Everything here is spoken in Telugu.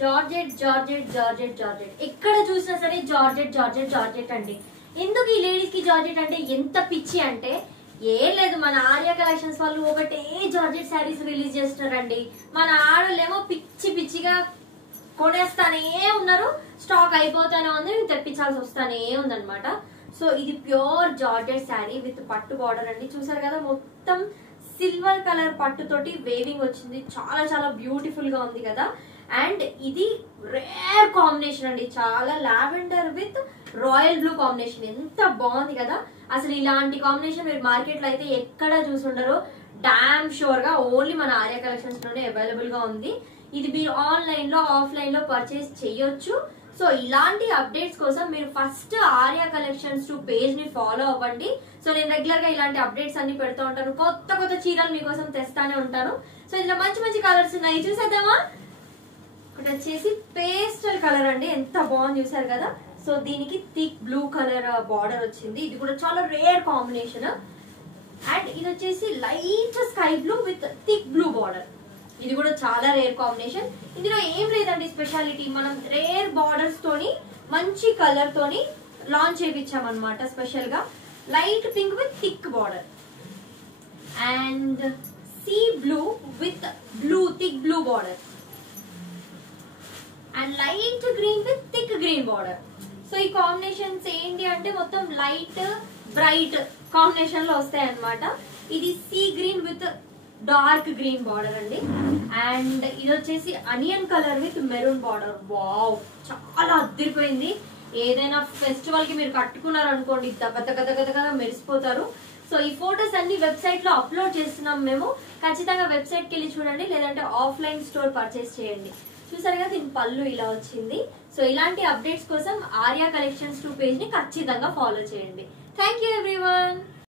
జార్జెట్ జార్జెట్ జార్జెట్ జార్జెట్ ఎక్కడ చూసినా సరే జార్జెట్ జార్జెట్ జార్జెట్ అండి. ఎందుకు ఈ లేడీస్ కి జార్జెట్ అంటే ఎంత పిచ్చి అంటే ఏం లేదు, మన ఆర్యా కలెక్షన్స్ వాళ్ళు ఒకటే జార్జెట్ శారీస్ రిలీజ్ చేస్తున్నారండి. మన ఆడోళ్ళేమో పిచ్చి పిచ్చిగా కొనేస్తానే ఉన్నారు, స్టాక్ అయిపోతానే ఉంది, తెప్పించాల్సి వస్తానే ఉందన్నమాట. సో ఇది ప్యూర్ జార్జెట్ శారీ విత్ పట్టు బార్డర్ అండి. చూసారు కదా, మొత్తం సిల్వర్ కలర్ పట్టు తోటి వేవింగ్ వచ్చింది, చాలా చాలా బ్యూటిఫుల్ గా ఉంది కదా. అండ్ ఇది రేర్ కాంబినేషన్ అండి, చాలా lavender with royal blue combination, ఎంత బాగుంది కదా. అసలు ఇలాంటి కాంబినేషన్ మీరు మార్కెట్ లో అయితే ఎక్కడ చూసుండరు. డామ్ షూర్ గా ఓన్లీ మన ఆర్యా కలెక్షన్స్ లోనే అవైలబుల్ గా ఉంది. ఇది మీరు ఆన్లైన్ లో ఆఫ్లైన్ లో పర్చేస్ చేయొచ్చు. సో ఇలాంటి అప్డేట్స్ కోసం మీరు ఫస్ట్ ఆర్యా కలెక్షన్స్ పేజ్ ని ఫాలో అవ్వండి. సో నేను రెగ్యులర్ గా ఇలాంటి అప్డేట్స్ అన్ని పెడుతూ ఉంటాను, కొత్త కొత్త చీరలు మీకోసం తెస్తానే ఉంటాను. సో ఇందులో మంచి మంచి కలర్స్ ఉన్నాయి, చూసేద్దామా. ఒకటి వచ్చేసి పేస్టల్ కలర్ అండి, ఎంత బాగుంది చూసారు కదా. సో దీనికి థిక్ బ్లూ కలర్ బార్డర్ వచ్చింది, ఇది కూడా చాలా రేర్ కాంబినేషన్. అండ్ ఇది వచ్చేసి light sky blue with thick blue border, ఇది కూడా చాలా రేర్ కాంబినేషన్. ఇందులో ఏం లేదండి స్పెషాలిటీ, మనం రేర్ బార్డర్స్ తోని మంచి కలర్ తోని లాంచ్ చేయించామన్నమాట. స్పెషల్ గా light pink with thick border and sea blue with blue thick blue border and light green with thick green border. So ఈ కాంబినేషన్స్ ఏంటి అంటే మొత్తం లైట్ బ్రైట్ కాంబినేషన్ లో వస్తాయి అన్నమాట. ఇది sea green with dark green border అండి. అండ్ ఇది వచ్చేసి onion colour with maroon border. Wow, చాలా అద్దరిపోయింది. ఏదైనా ఫెస్టివల్ కి మీరు కట్టుకున్నారు అనుకోండి, దగదగదగదగా మెరిసిపోతారు. సో ఈ ఫొటోస్ అన్ని వెబ్సైట్ లో అప్లోడ్ చేస్తున్నాం మేము, ఖచ్చితంగా వెబ్సైట్ కి వెళ్ళి చూడండి, లేదంటే ఆఫ్లైన్ స్టోర్ పర్చేస్ చేయండి. చూసారు కదా, దీని పళ్ళు ఇలా వచ్చింది. సో ఇలాంటి అప్డేట్స్ కోసం ఆర్యా కలెక్షన్స్ పేజ్ ని ఖచ్చితంగా ఫాలో చేయండి. Thank you everyone.